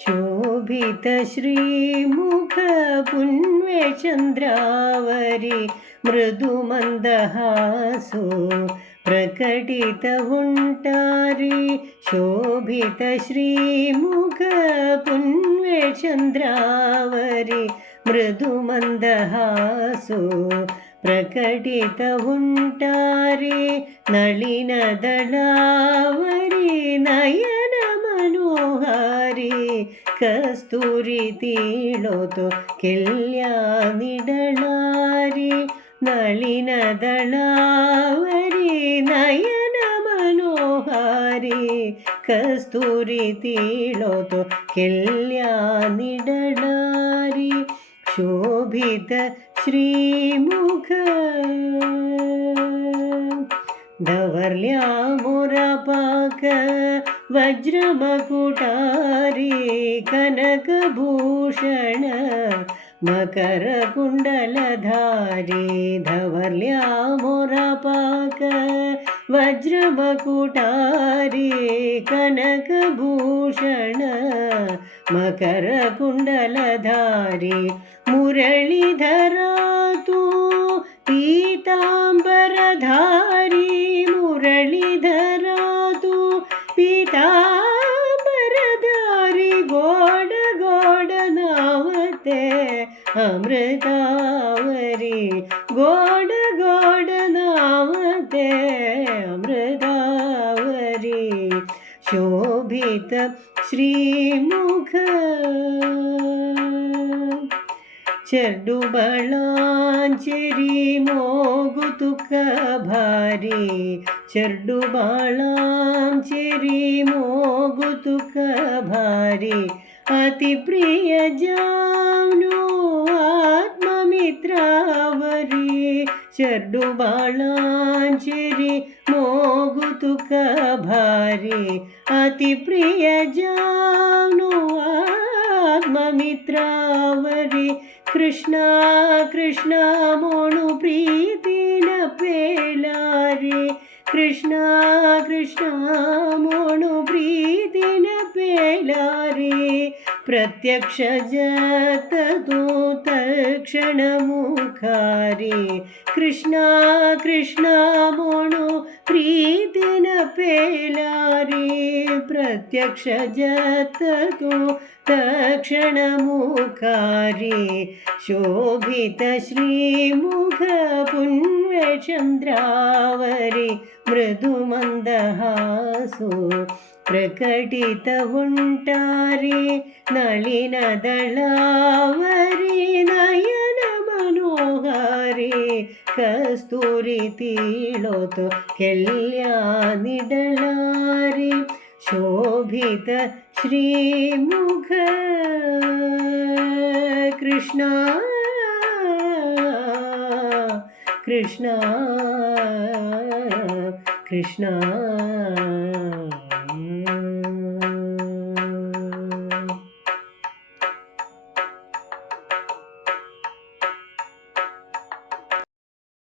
ಶೋಭಿತ ಶ್ರೀಮುಖ ಪುಣ್ಯಚಂದ್ರಾವರಿ ಮೃದು ಮಂದಹಾಸೋ ಪ್ರಕಟಿತ ಉಂಟಾರಿ ಶೋಭಿತ ಶ್ರೀಮುಖ ಪುಣ್ಯಚಂದ್ರಾವರಿ ಮೃದು ಮಂದಹಾಸೋ ಪ್ರಕಟಿತ ಉಂಟಾರಿ ನಳಿನ ದಳಾವರಿ ನಯನ ಮನೋಹಾರಿ ಕಸ್ತೂರಿ ತೀಳೋತು ಕೆಲ್ಯಾನಿಡಳಾರಿ ನಳಿನ ದಳಾವರಿ ನಯನ ಮನೋಹಾರಿ ಕಸ್ತೂರಿ ತೀಳೋತು ಕೆಲ್ಯಾನಿಡಳಾರಿ ಶೋಭಿತ ಶ್ರೀಮುಖ ಧವರ್ಲ್ಯಾ ಮುರಪಾಕ ವಜ್ರಮಕುಟಾರಿ ಕನಕಭೂಷಣ ಮಕರ ಕುಂಡಲಧಾರಿ ಧವರ್ಲ್ಯಾ ಮುರಪಾಕ ವಜ್ರಮಕುಟಾರಿ ಕನಕಭೂಷಣ ಮಕರ ಕುಂಡಲಧಾರಿ ಮುರಳೀಧರಾತು ಪೀತಾಂಬರಧಾರಿ ಮುರಳೀಧರಾತು ಪೀತಾಂಬರಧಾರಿ ಗೋಡ ಗೋಡ ನಾವತೆ ಅಮೃತಾವರಿ ಗೋಡ ಗೋಡ ನಾವತೆ ಅಮೃತಾವರಿ ಶೋಭಿತ ಶ್ರೀಮುಖ ಚೆಡ್ಡು ಬಾಳಾಂಚೆರಿ ಮೋಗುತುಕ ಭಾರಿ ಚೆಡ್ಡು ಬಾಳಾಂಚೆರಿ ಮೋಗುತುಕ ಭಾರಿ ಅತಿ ಪ್ರಿಯ ಜಾನು ಆತ್ಮಮಿತ್ರಾವರಿ ಚೆಡ್ಡು ಬಾಳಾಂಚೆರಿ ಮೋಗುತುಕ ಭಾರಿ ಅತಿ ಪ್ರಿಯ ಜಾನು ಆತ್ಮಮಿತ್ರಾವರಿ ಕೃಷ್ಣ ಕೃಷ್ಣ ಮೋಣು ಪ್ರೀತಿನ ಪೇಲಾರಿ ಕೃಷ್ಣ ಕೃಷ್ಣ ಮೋಣು ಪ್ರೀತಿನ ಪೇಲಾರಿ ಪ್ರತ್ಯಕ್ಷ ಜತದು ತಕ್ಷಣ ಮುಖಾರಿ ಕೃಷ್ಣ ಕೃಷ್ಣ ಮೋಣು ಪ್ರೀತಿನ ಪೇಲಾರಿ ಪ್ರತ್ಯಕ್ಷ ಜತದು ತಕ್ಷಣ ಮುಖಾರಿ ಶೋಭಿತ ಶ್ರೀಮುಖ ಪುಣ್ಯಚಂದ್ರಾವರಿ ಮೃದು ಮಂದಹಾಸೋ ಪ್ರಕಟಿತ ಉಂಟಾರಿ ನಳಿನ ದಳಾವರಿ ನಯನ ಮನೋಹಾರಿ ಕಸ್ತೂರಿ ತೀಳೋತು ಕೆಲ್ಯಾನಿಡಳಾರಿ ಶೋಭಿತ ಶ್ರೀಮುಖ ಕೃಷ್ಣ ಕೃಷ್ಣ ಕೃಷ್ಣ